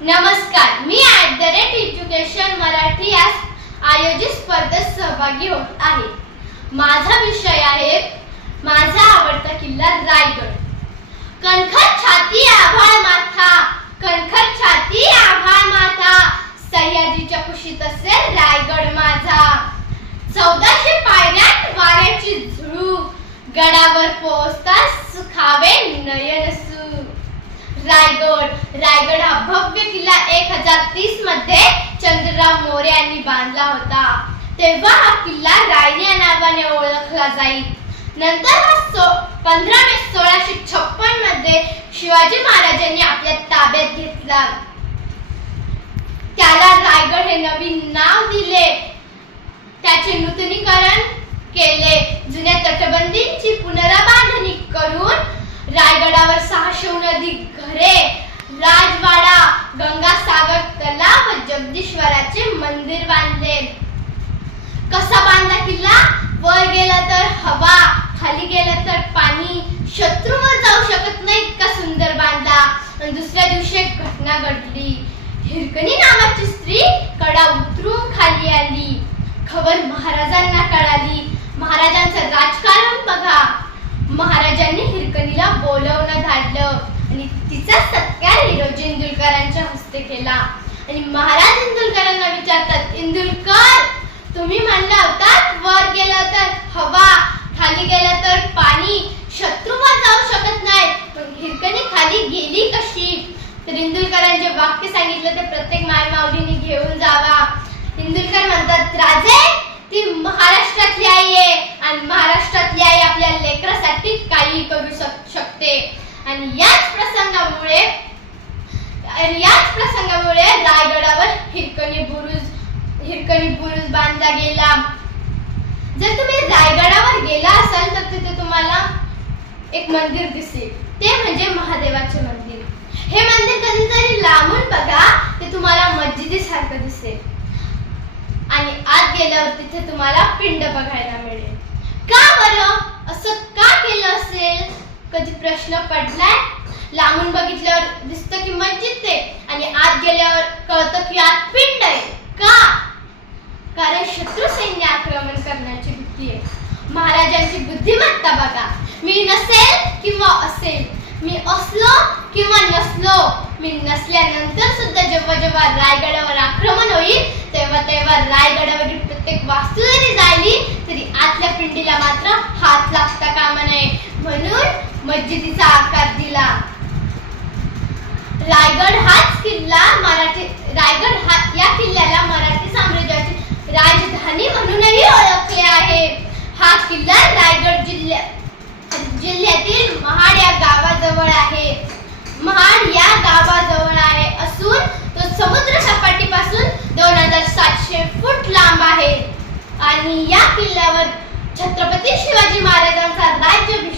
नमस्कार, मी @एज्युकेशन मराठी या आयोजित स्पर्धेत सहभागी होत आहे. माझा विषय आहे माझा आवडता किल्ला रायगड. कणखर छाती आभाळ माथा, कणखर छाती आभाळ माथा, सह्याद्रीच्या कुशीत असेल रायगड माझा. 1400 पायऱ्यात वाऱ्याची झुळूक, गडावर पोहोचताच सुखावे नयन सूर. रायगड हा भव्य किल्ला 1030 मध्ये चंद्रराव मोरे यांनी बांधला होता. तेव्हा हा किल्ला रायरी या नावाने ओळखला जाईल. नंतर हा 15 मे 1656 मध्ये शिवाजी महाराजांनी आपल्या ताब्यात घेतला. त्याला रायगड हे नवीन नाव दिले, त्याचे नूतनीकरण केले, जुन्या तटबंदींची पुनर्बांधणी करून रायगडावर 600हून अधिक घरे, राजवाडा, गंगासागर तलाव व जगदीश्वराचे मंदिर बांधले. कसा बांधला किल्ला? वर गेला तर हवा, खाली गेला तर पाणी, शत्रूवर जाऊ शकत नाही इतका सुंदर बांधला. आणि दुसऱ्या दिवशी एक घटना घडली. हिरकणी नावाची स्त्री कडा उतरून खाली आली. खबर महाराजांना कळाली. महाराजांचं राजकारण बघा. महाराजांनी हिरकणीला बोलवणं धाडलं आणि तिचा सत्कार हिरोजी इंदुलकरांच्या हस्ते केला. आणि महाराज इंदुलकरांना विचारतात, इंदुलकर, तुम्ही म्हणला होतात वर गेला तर हवा, खाली गेला तर पाणी, शत्रूवर जाऊ शकत नाही, पण हिरकणी खाली गेली कशी? तर इंदुलकरांचे वाक्य सांगितलं ते प्रत्येक मायमाऊलीने घेऊन जावा. इंदुलकर म्हणतात, राजे, ती महाराष्ट्रातली आई आहे आणि महाराष्ट्रातली आई आपल्या लेकरासाठी काही करू शकते. आणि याच प्रसंगामुळे रायगडावर हिरकणी बुरुज बांधला गेला. जर तुम्ही रायगडावर गेला असाल तर तिथे तुम्हाला एक मंदिर दिसेल, ते म्हणजे महादेवाचे मंदिर. हे मंदिर कधीतरी लांबून बघा, ते तुम्हाला मस्जिदीसारखं दिसेल आणि आत गेल्यावर तिथे तुम्हाला पिंड बघायला मिळेल. का बरं असं का केलं असेल? कधी प्रश्न पडलाय? लांबून बघितल्यावर दिसतं की मस्जिद आहे आणि आत गेल्यावर कळतं की आत पिंड आहे. का? कारण शत्रू सैन्य आक्रमण करण्याची भीती आहे. महाराजांची बुद्धिमत्ता बघा. मी नसेल किंवा असेल, मी असलो किंवा नसलो, मी नसल्यानंतर सुद्धा जेव्हा रायगडावर आक्रमण होईल तेव्हा रायगडावरील प्रत्येक वास्तू जरी जायली तरी आतल्या पिंडीला मात्र हात लागता कामा नये, म्हणून मस्जिदीचा आकार दिला. रायगड या किल्ल्याला मराठी साम्राज्याची राजधानी म्हणूनही ओळखले आहे. हा किल्ला रायगड जिल्ह्यातील महाड या गावाजवळ आहे. असून तो समुद्र सपाटीपासून 2700 फूट लांब आहे. आणि या किल्ल्यावर छत्रपती शिवाजी महाराजांचा राज्याभिषेक